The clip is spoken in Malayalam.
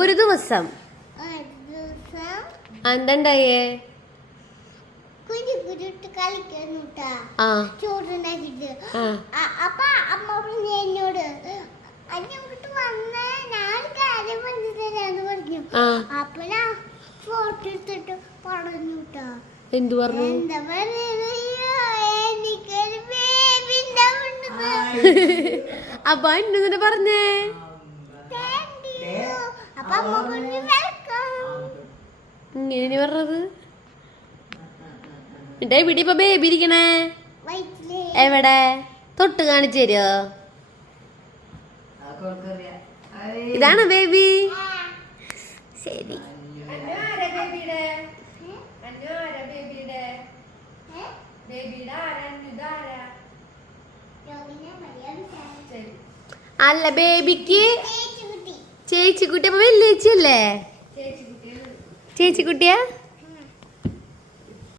ഒരു ദിവസം എന്താണ്ടായേ? അപ്പൊ അമ്മ എന്നോട് അങ്ങോട്ട് വന്ന ഞാൻ കാര്യം മനസ്സിലാന്ന് പറഞ്ഞു. അപ്പൊ ഞാൻ ഫോട്ടോ എടുത്തിട്ട് പറഞ്ഞുട്ടാ. എന്തു പറഞ്ഞു? എന്താ എനിക്കൊരു ബേബി ഉണ്ടാവുന്നത്. അപ്പൊ എന്നെ പറഞ്ഞേ? അപ്പൊ അമ്മ പറഞ്ഞു വെൽക്കം. ഇങ്ങനെ പറഞ്ഞത് ഇവിടെ ഇപ്പൊ ബേബി ഇരിക്കണേ എവിടെ? തൊട്ട് കാണിച്ചു തരുമോ? ഇതാണ് ബേബി. ശരി. അല്ല ബേബിക്ക് ചേച്ചിക്കുട്ടി. അപ്പൊ വലിയ ചേച്ചിയല്ലേ? ചേച്ചിക്കുട്ടിയാ?